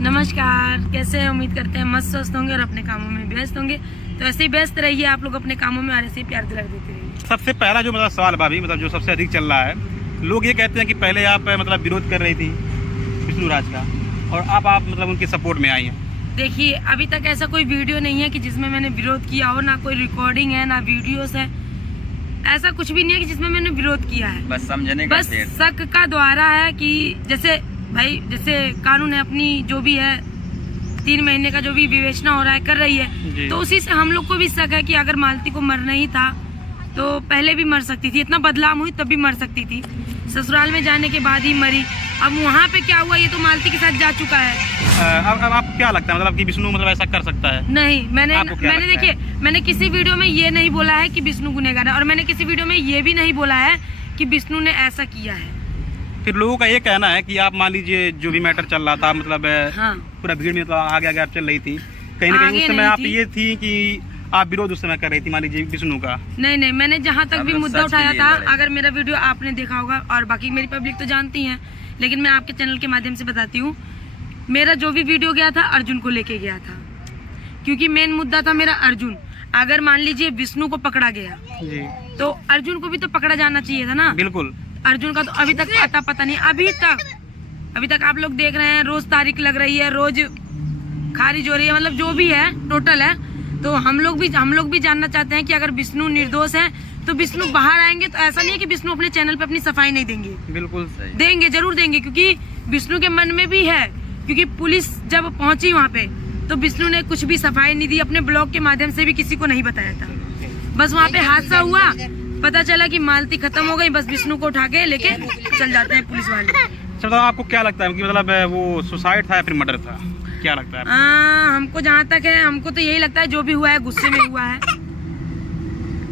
नमस्कार, कैसे हैं? उम्मीद करते हैं मस्त स्वस्थ होंगे और अपने कामों में व्यस्त होंगे। तो ऐसे ही व्यस्त रहिए आप लोग अपने कामों में, और ऐसे ही प्यार दिला देते रहिए। सबसे पहला जो मतलब सवाल भाभी, मतलब जो सबसे अधिक चल रहा है, लोग ये कहते हैं कि पहले आप मतलब विरोध कर रही थी विष्णु राज का, और अब आप मतलब उनके सपोर्ट में आई हैं। देखिए, अभी तक ऐसा कोई वीडियो नहीं है कि जिसमें मैंने विरोध किया हो, ना कोई रिकॉर्डिंग है, ना वीडियोस है। ऐसा कुछ भी नहीं है कि जिसमें मैंने विरोध किया है। बस समझने का, बस शक का द्वारा है कि जैसे भाई, जैसे कानून है अपनी जो भी है 3 महीने का जो भी विवेचना हो रहा है कर रही है, तो उसी से हम लोग को भी शक है कि अगर मालती को मरना ही था तो पहले भी मर सकती थी। इतना बदलाव हुई तब भी मर सकती थी, ससुराल में जाने के बाद ही मरी। अब वहाँ पे क्या हुआ, ये तो मालती के साथ जा चुका है। अब आपको क्या लगता है मतलब कि विष्णु मतलब ऐसा कर सकता है? नहीं, मैंने देखिए, मैंने किसी वीडियो में ये नहीं बोला है कि विष्णु गुनहगार है, और मैंने किसी वीडियो में ये भी नहीं बोला है कि विष्णु ने ऐसा किया है। फिर लोगों का ये कहना है कि आप मान लीजिए जो भी मैटर चल रहा था, मतलब हाँ, पूरा भीड़ में तो आगे आगे आप चल रही थी, कहीं ना कहीं उस समय आप ये थी कि आप विरोध उस समय कर रही थी मान लीजिए विष्णु का। नहीं, मैंने जहाँ तक भी मुद्दा उठाया था, अगर मेरा वीडियो आपने देखा होगा, और बाकी मेरी पब्लिक तो जानती है, लेकिन मैं आपके चैनल के माध्यम से बताती हूँ, मेरा जो भी वीडियो गया था अर्जुन को लेके गया था, क्योंकि मेन मुद्दा था मेरा अर्जुन। अगर मान लीजिए विष्णु को पकड़ा गया जी, तो अर्जुन को भी तो पकड़ा जाना चाहिए था ना। बिल्कुल। अर्जुन का तो अभी तक पता नहीं, अभी तक आप लोग देख रहे हैं, रोज तारीख लग रही है, रोज खारिज हो रही है, मतलब जो भी है टोटल है। तो हम लोग भी जानना चाहते हैं कि अगर विष्णु निर्दोष है तो विष्णु बाहर आएंगे। तो ऐसा नहीं है कि विष्णु अपने चैनल पे अपनी सफाई नहीं देंगे, बिल्कुल देंगे, जरूर देंगे, क्योंकि विष्णु के मन में भी है। क्योंकि पुलिस जब पहुंची वहाँ पे तो विष्णु ने कुछ भी सफाई नहीं दी, अपने ब्लॉग के माध्यम से भी किसी को नहीं बताया था। बस वहाँ पे हादसा हुआ, पता चला कि मालती खत्म हो गई, बस विष्णु को उठा के लेके चल जाते हैं पुलिस वाले। तो आपको क्या लगता है कि मतलब वो सुसाइड था या फिर मर्डर था, क्या लगता है? हमको जहाँ तक है, हमको तो यही लगता है जो भी हुआ है गुस्से में हुआ है,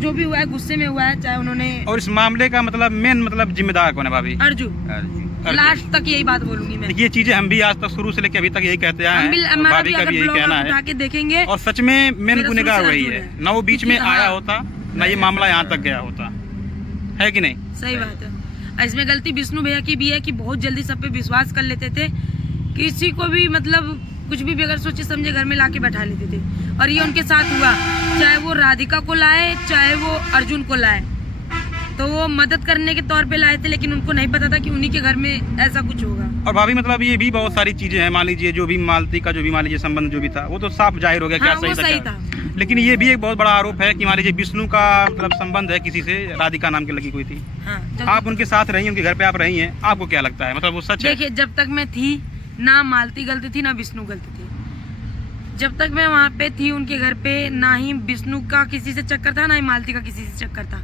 जो भी हुआ है गुस्से में हुआ है, चाहे उन्होंने। और इस मामले का मतलब मेन मतलब जिम्मेदार कौन है भाभी? अर्जुन। लास्ट तक यही बात बोलूंगी मैं। ये चीजें हम भी आज तक शुरू से लेकर अभी तक यही कहते आए हैं, भाभी का भी यही कहना है, के देखेंगे। और सच में मेन गुनहगार वही है, ना वो बीच में आया होता, ना ये मामला यहाँ तक गया होता, है कि नहीं? सही बात है। इसमें गलती विष्णु भैया की भी है कि बहुत जल्दी सब पे विश्वास कर लेते थे, किसी को भी मतलब कुछ भी बगैर सोचे समझे घर में लाके बैठा लेते थे। और ये उनके साथ हुआ, चाहे वो राधिका को लाए, चाहे वो अर्जुन को लाए, तो वो मदद करने के तौर पे लाए थे, लेकिन उनको नहीं पता था कि उन्हीं के घर में ऐसा कुछ होगा। और भाभी मतलब ये भी बहुत सारी चीजें हैं, मान लीजिए जो भी मालती का जो भी मान लीजिए संबंध जो भी था, वो तो साफ जाहिर हो गया क्या सही था। लेकिन ये भी एक बहुत बड़ा आरोप है कि मान लीजिए विष्णु का मतलब संबंध है किसी से, राधिका नाम की लड़की कोई थी। आप उनके साथ रही, उनके घर पे आप रही हैं, आपको क्या लगता है मतलब वो सच है? देखिए, जब तक मैं थी, ना मालती गलती थी ना विष्णु गलती थी। जब तक मैं वहाँ पे थी उनके घर पे, ना ही विष्णु का किसी से चक्कर था, ना ही मालती का किसी से चक्कर था।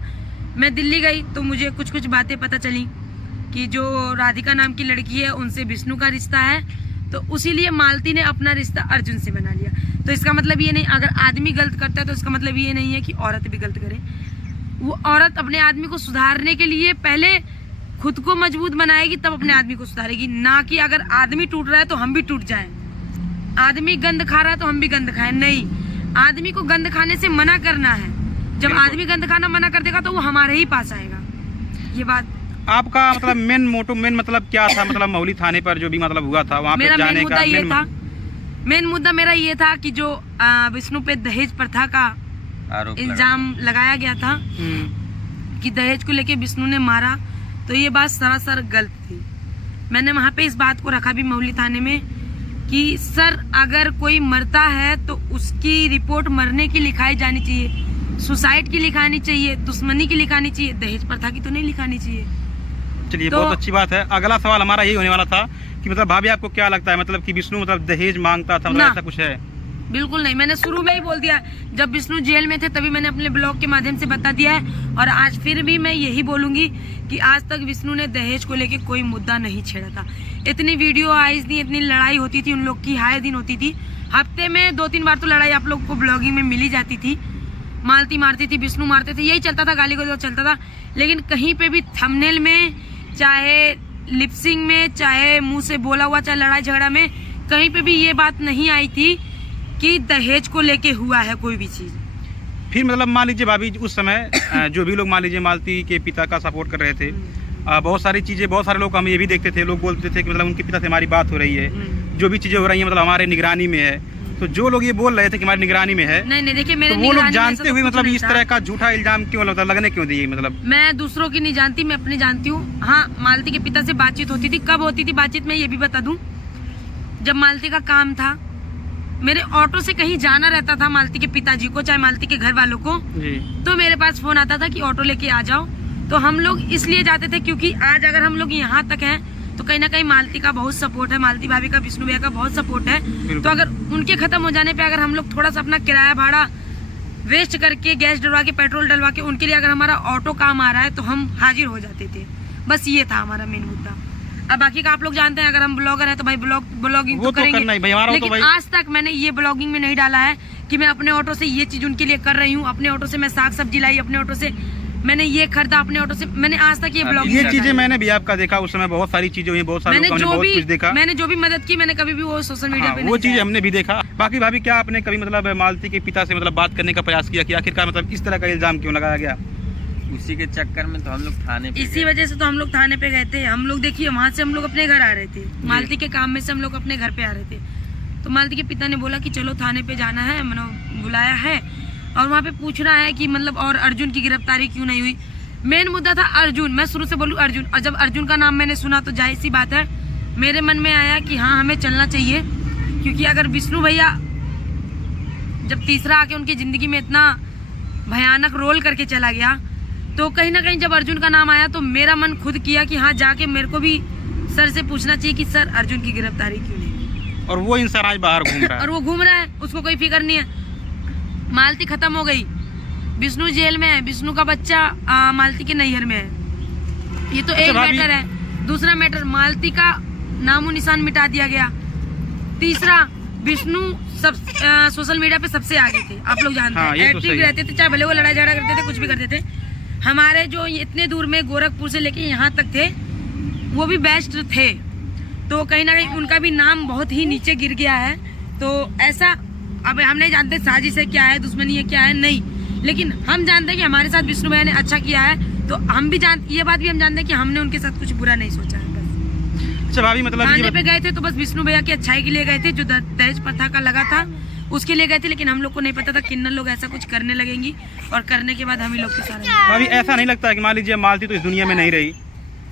मैं दिल्ली गई तो मुझे कुछ बातें पता चली कि जो राधिका नाम की लड़की है उनसे विष्णु का रिश्ता है, तो उसीलिए मालती ने अपना रिश्ता अर्जुन से बना लिया। तो इसका मतलब ये नहीं, अगर आदमी गलत करता है तो इसका मतलब ये नहीं है कि औरत भी गलत करे। वो औरत अपने आदमी को सुधारने के लिए पहले खुद को मजबूत बनाएगी, तब अपने आदमी को सुधारेगी। ना कि अगर आदमी टूट रहा है तो हम भी टूट जाएं, आदमी गंद खा रहा है तो हम भी गंद खाएं। नहीं, आदमी को गंद खाने से मना करना है। जब आदमी गंद खाना मना कर देगा तो वो हमारे ही पास आएगा। ये बात आपका मतलब मेन मोटो, मेन मतलब क्या था? मतलब मौली थाने पर जो भी मतलब हुआ था वहाँ पे जाने का मेन मुद्दा मेरा ये था कि जो विष्णु पे दहेज प्रथा का इल्जाम लगाया गया था कि दहेज को लेके विष्णु ने मारा, तो ये बात सरासर गलत थी। मैंने वहाँ पे इस बात को रखा भी मौली थाने में कि सर, अगर कोई मरता है तो उसकी रिपोर्ट मरने की लिखाई जानी चाहिए, सुसाइड की लिखानी चाहिए, दुश्मनी की लिखानी चाहिए, दहेज प्रथा की तो नहीं लिखानी चाहिए। चलिए, बहुत अच्छी बात है। अगला सवाल हमारा यही होने वाला था कि मतलब भाभी आपको क्या लगता है मतलब कि विष्णु मतलब दहेज मांगता था, मतलब ऐसा कुछ है? बिल्कुल नहीं, मैंने शुरू में ही बोल दिया, जब विष्णु जेल में थे तभी मैंने अपने ब्लॉग के माध्यम से बता दिया है, और आज फिर भी मैं यही बोलूंगी कि आज तक विष्णु ने दहेज को लेके कोई मुद्दा नहीं छेड़ा था। इतनी वीडियो आई थी, इतनी लड़ाई होती थी, उन लोग की हाय दिन होती थी, हफ्ते में 2-3 बार तो लड़ाई आप लोग को ब्लॉगिंग में मिली जाती थी, मालती मारती थी, विष्णु मारते थे, यही चलता था, गाली गलौज चलता था। लेकिन कहीं पे भी थंबनेल में, चाहे लिपसिंग में, चाहे मुंह से बोला हुआ, चाहे लड़ाई झगड़ा में, कहीं पे भी ये बात नहीं आई थी कि दहेज को लेके हुआ है कोई भी चीज। फिर मतलब मान लीजिए भाभी उस समय जो भी लोग मान लीजिए मालती के पिता का सपोर्ट कर रहे थे, बहुत सारी चीजें, बहुत सारे लोग हम ये भी देखते थे, लोग बोलते थे कि मतलब उनके पिता से हमारी बात हो रही है, जो भी चीजें हो रही है मतलब हमारे निगरानी में है। तो जो लोग ये बोल रहे थे कि हमारी निगरानी में है, नहीं देखिए मेरे तो वो लोग जानते हुए मतलब इस तरह का झूठा इल्जाम क्यों लगने क्यों दिए? मतलब मैं दूसरों की नहीं जानती, मैं अपनी जानती हूँ। हाँ, मालती के पिता से बातचीत होती थी। कब होती थी बातचीत, मैं ये भी बता दूं, जब मालती का काम था, मेरे ऑटो से कहीं जाना रहता था मालती के पिताजी को, चाहे मालती के घर वालों को, तो मेरे पास फोन आता था कि ऑटो लेके आ जाओ। तो हम लोग इसलिए जाते थे क्योंकि आज अगर हम लोग यहाँ तक हैं तो कहीं ना कहीं मालती का बहुत सपोर्ट है, मालती भाभी का, विष्णु भैया का बहुत सपोर्ट है। तो अगर उनके खत्म हो जाने पे अगर हम लोग थोड़ा सा अपना किराया भाड़ा वेस्ट करके, गैस डलवा के, पेट्रोल डलवा के, उनके लिए अगर हमारा ऑटो काम आ रहा है तो हम हाजिर हो जाते थे। बस ये था हमारा मेन मुद्दा। अब बाकी का आप लोग जानते हैं, अगर हम ब्लॉगर हैं तो भाई ब्लॉगिंग तो करेंगे, लेकिन आज तक मैंने ये ब्लॉगिंग में नहीं डाला है कि मैं अपने ऑटो से ये चीज उनके लिए कर रही हूँ। अपने ऑटो से मैं साग सब्जी लाई, अपने ऑटो से मैंने ये खरीदा, अपने ऑटो से मैंने आज तक ये ब्लॉगिंग, ये चीजें मैंने भी आपका देखा, उस समय बहुत सारी चीजें हुई, बहुत सारे लोगों ने बहुत कुछ देखा। मैंने जो भी मदद की, मैंने कभी भी वो सोशल मीडिया पे वो चीज हमने भी देखा। बाकी भाभी क्या आपने कभी मतलब मालती के पिता से मतलब बात करने का प्रयास किया कि आखिरकार मतलब इस तरह का इल्जाम क्यों लगाया गया? उसी के चक्कर में तो हम लोग थाने पे इसी वजह से तो हम लोग थाने पे गए थे। हम लोग देखिए वहाँ से हम लोग अपने घर आ रहे थे, मालती के काम में से हम लोग अपने घर पे आ रहे थे, तो मालती के पिता ने बोला कि चलो थाने पे जाना है, मैंने बुलाया है और वहाँ पे पूछना है कि मतलब और अर्जुन की गिरफ्तारी क्यों नहीं हुई। मेन मुद्दा था अर्जुन, मैं शुरू से बोलूँ अर्जुन, और जब अर्जुन का नाम मैंने सुना तो जाहिर सी बात है मेरे मन में आया कि हाँ हमें चलना चाहिए, क्योंकि अगर विष्णु भैया जब तीसरा आके उनकी जिंदगी में इतना भयानक रोल करके चला गया, तो कहीं ना कहीं जब अर्जुन का नाम आया तो मेरा मन खुद किया कि हाँ जाके मेरे को भी सर से पूछना चाहिए कि सर अर्जुन की गिरफ्तारी क्यों नहीं। और वो इंसान आज बाहर घूम रहा है और वो घूम रहा है, उसको कोई फिक्र नहीं है। मालती खत्म हो गई, विष्णु जेल में है, विष्णु का बच्चा मालती के नैहर में है। ये तो एक मैटर है। दूसरा मैटर, मालती का नामो निशान मिटा दिया गया। तीसरा, विष्णु सब सोशल मीडिया पे सबसे आगे थे, आप लोग जानते हैं, एक्टिव रहते थे, चाहे भले वो लड़ाई झगड़ा करते थे, कुछ भी करते थे। हमारे जो इतने दूर में गोरखपुर से लेके यहाँ तक थे वो भी बेस्ट थे, तो कहीं ना कहीं उनका भी नाम बहुत ही नीचे गिर गया है। तो ऐसा अब हम नहीं जानते साजिश है क्या है, दुश्मनी है क्या है, नहीं, लेकिन हम जानते हैं कि हमारे साथ विष्णु भैया ने अच्छा किया है, तो हम भी ये बात भी हम जानते हैं कि हमने उनके साथ कुछ बुरा नहीं सोचा है। बस अच्छा भाभी मतलब थाने पे गए थे तो बस विष्णु भैया की अच्छाई के लिए गए थे, जो दहेज प्रथा का लगा था उसके लिए गए थे, लेकिन हम लोग को नहीं पता था किन्नर लोग ऐसा कुछ करने लगेंगी, और करने के बाद हम ही लोग के सारे। भाभी ऐसा नहीं लगता है कि मान लीजिए मालती तो इस दुनिया में नहीं रही,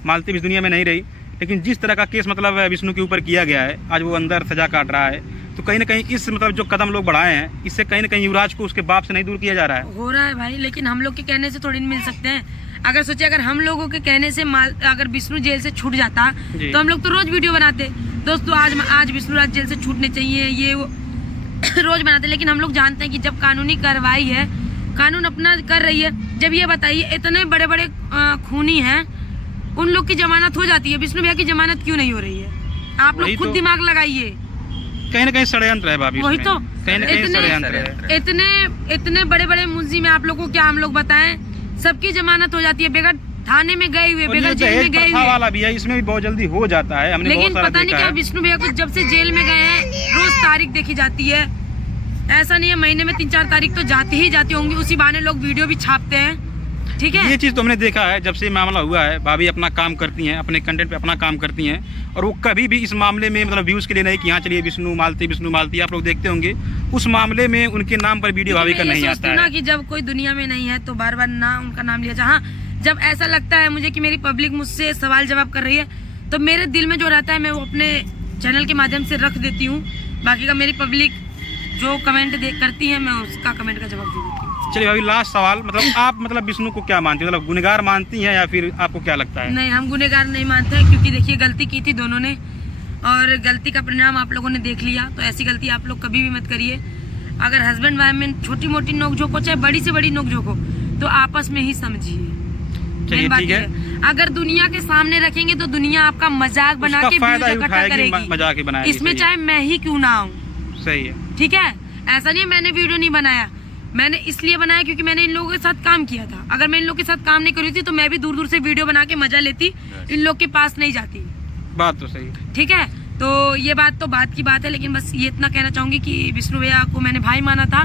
मालती भी इस दुनिया में नहीं रही, लेकिन जिस तरह का केस मतलब विष्णु के ऊपर किया गया है, आज वो अंदर सजा काट रहा है, तो कहीं ना कहीं इस मतलब जो कदम लोग बढ़ाए हैं, इससे कहीं ना कहीं युवराज को उसके बाप से नहीं दूर किया जा रहा है? हो रहा है भाई, लेकिन हम लोग के कहने से थोड़ी मिल सकते हैं। अगर सोचे अगर हम लोगों के कहने से अगर विष्णु जेल से छूट जाता तो हम लोग तो रोज वीडियो बनाते, दोस्तों आज विष्णु राज जेल से छूटने चाहिए, ये वो रोज बनाते। लेकिन हम लोग जानते हैं कि जब कानूनी कार्रवाई है, कानून अपना कर रही है, जब ये बताइए इतने बड़े बड़े खूनी हैं, उन लोग की जमानत हो जाती है, विष्णु भैया की जमानत क्यों नहीं हो रही है? आप लोग खुद दिमाग लगाइए। कहीं ना कहीं षड्यंत्र है भाभी, वही तो, कहीं ना कहीं षड्यंत्र है। इतने बड़े बड़े मुंशी में आप लोगों को क्या हम लोग बताएं, सबकी जमानत हो जाती है बगैर थाने में गए हुए, बगैर जेल में गए हुए वाला भी है, इसमें भी बहुत जल्दी हो जाता है। हमने लेकिन पता नहीं क्या विष्णु भैया को जब से जेल में गए हैं रोज तारीख देखी जाती है, ऐसा नहीं है, महीने में 3-4 तारीख तो जाती ही जाती होंगी, उसी बहाने लोग वीडियो भी छापते हैं। ठीक है, ये चीज तो हमने देखा है, जब से मामला हुआ है भाभी अपना काम करती हैं, अपने कंटेंट पे अपना काम करती हैं, और वो कभी भी इस मामले में मतलब व्यूज के लिए नहीं कि यहाँ चलिए विष्णु मालती आप लोग देखते होंगे, उस मामले में उनके नाम पर वीडियो भाभी का नहीं आता है। कि जब कोई दुनिया में नहीं है तो बार बार ना उनका नाम लिया जाए। हाँ, जब ऐसा लगता है मुझे कि मेरी पब्लिक मुझसे सवाल जवाब कर रही है, तो मेरे दिल में जो रहता है मैं वो अपने चैनल के माध्यम से रख देती हूँ, बाकी का मेरी पब्लिक जो कमेंट करती है मैं उसका कमेंट का जवाब दे देती हूँ। चलिए भाभी लास्ट सवाल, मतलब आप मतलब विष्णु को क्या मानती हैं, मतलब गुनहगार मानती हैं या फिर आपको क्या लगता है? नहीं, हम गुनहगार नहीं मानते हैं, क्योंकि देखिए गलती की थी दोनों ने, और गलती का परिणाम आप लोगों ने देख लिया, तो ऐसी गलती आप लोग कभी भी मत करिए। अगर हस्बैंड वाइफ में छोटी मोटी नोकझोंक हो, चाहे बड़ी से बड़ी नोकझोंक हो, तो आपस में ही समझिए। चलिए ठीक है, अगर दुनिया के सामने रखेंगे तो दुनिया आपका मजाक बना के फायदा इकट्ठा करेगी, मजाक ही बनाएगी, इसमें चाहे मैं ही क्यों ना आऊँ। सही है, ठीक है, ऐसा नहीं है मैंने वीडियो नहीं बनाया, मैंने इसलिए बनाया क्योंकि मैंने इन लोगों के साथ काम किया था। अगर मैं इन लोगों के साथ काम नहीं कर रही थी तो मैं भी दूर दूर से वीडियो बना के मजा लेती, इन लोग के पास नहीं जाती। बात तो सही। ठीक है, तो ये बात तो बात की बात है, लेकिन बस ये इतना कहना चाहूंगी कि विष्णु भैया को मैंने भाई माना था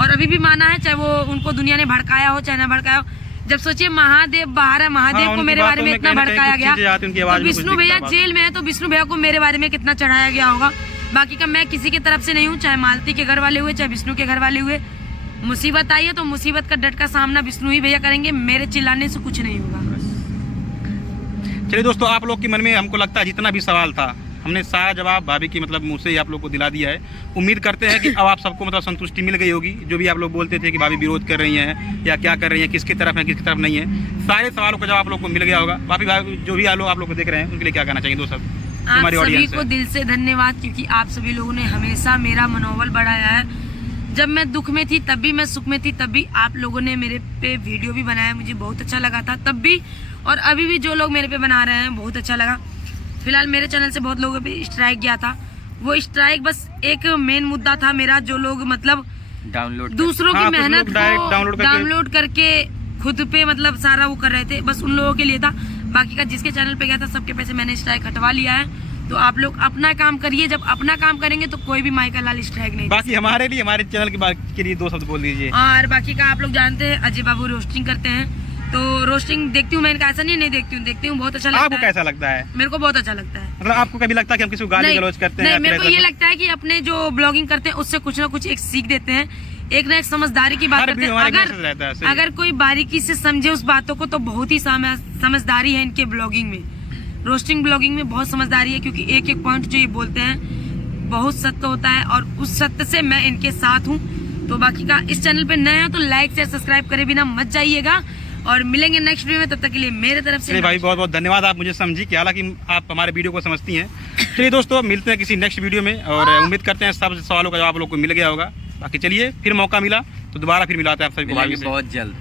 और अभी भी माना है, चाहे वो उनको दुनिया ने भड़काया हो चाहे ना भड़काया हो। जब सोचिए महादेव बाहर है, महादेव को मेरे बारे में इतना भड़काया गया, तो विष्णु भैया जेल में है तो विष्णु भैया को मेरे बारे में कितना चढ़ाया गया होगा। बाकी का मैं किसी की तरफ से नहीं हूँ, चाहे मालती के घर वाले हुए चाहे विष्णु के घर वाले हुए। मुसीबत आई है तो मुसीबत का डट का सामना विष्णु ही भैया करेंगे, मेरे चिल्लाने से कुछ नहीं होगा। चलिए दोस्तों, आप लोग के मन में हमको लगता है जितना भी सवाल था हमने सारा जवाब भाभी की मतलब मुंह से ही आप लोग को दिला दिया है। उम्मीद करते हैं कि अब आप सबको मतलब संतुष्टि मिल गई होगी। जो भी आप लोग बोलते थे कि भाभी विरोध कर रही हैं या क्या कर रही हैं, किसकी तरफ है किसकी तरफ नहीं है, सारे सवालों का जवाब आप लोग को मिल गया होगा। भाभी जो भी आप लोग को देख रहे हैं उनके लिए क्या कहना चाहिए दो सब हमारी आप सभी ऑडियंस को दिल से धन्यवाद, क्योंकि आप सभी लोगों ने हमेशा मेरा मनोबल बढ़ाया है। जब मैं दुख में थी तब भी, मैं सुख में थी तब भी आप लोगों ने मेरे पे वीडियो भी बनाया, मुझे बहुत अच्छा लगा था तब भी, और अभी भी जो लोग मेरे पे बना रहे हैं बहुत अच्छा लगा। फिलहाल मेरे चैनल से बहुत लोगों पे स्ट्राइक गया था, वो स्ट्राइक बस एक मेन मुद्दा था मेरा, जो लोग मतलब दूसरों की मेहनत को डाउनलोड करके खुद पे मतलब सारा वो कर रहे थे, बस उन लोगों के लिए था। बाकी का जिसके चैनल पे गया था सबके पैसे मैंने स्ट्राइक हटवा लिया है। तो आप लोग अपना काम करिए, जब अपना काम करेंगे तो कोई भी माइका लाल स्ट्राइक नहीं। बाकी हमारे लिए हमारे चैनल के लिए दो शब्द बोल दीजिए। और बाकी का आप लोग जानते हैं अजय बाबू रोस्टिंग करते हैं, तो रोस्टिंग देखती हूँ मैं, इनका ऐसा नहीं देखती हूँ बहुत अच्छा लगता है। आपको कैसा लगता है? मेरे को बहुत अच्छा लगता है। मतलब आपको कभी लगता है कि हम किसी को गाली गलौज करते हैं? मेरे को ये लगता है कि अपने जो ब्लॉगिंग करते हैं उससे कुछ ना कुछ एक सीख देते हैं, एक ना एक समझदारी की बात करते हैं। अगर कोई बारीकी से समझे उस बातों को तो बहुत ही समझदारी है इनके ब्लॉगिंग में। रोस्टिंग ब्लॉगिंग में बहुत समझदारी है, क्योंकि एक एक पॉइंट जो ये बोलते हैं बहुत सत्य होता है और उस सत्य से मैं इनके साथ हूँ। तो बाकी का इस चैनल पे नए हैं तो लाइक शेयर सब्सक्राइब करे बिना मत जाइएगा, और मिलेंगे नेक्स्ट वीडियो में। तब तक के लिए मेरे तरफ से भाई बहुत बहुत धन्यवाद, आप मुझे समझी कि हालांकि आप हमारे वीडियो को समझती हैं। चलिए दोस्तों, मिलते हैं किसी नेक्स्ट वीडियो में, और उम्मीद करते हैं सब सवालों का जवाब आप लोग को मिल गया होगा। बाकी चलिए, फिर मौका मिला तो दोबारा फिर मिलाते हैं आप सभी को बहुत जल्द।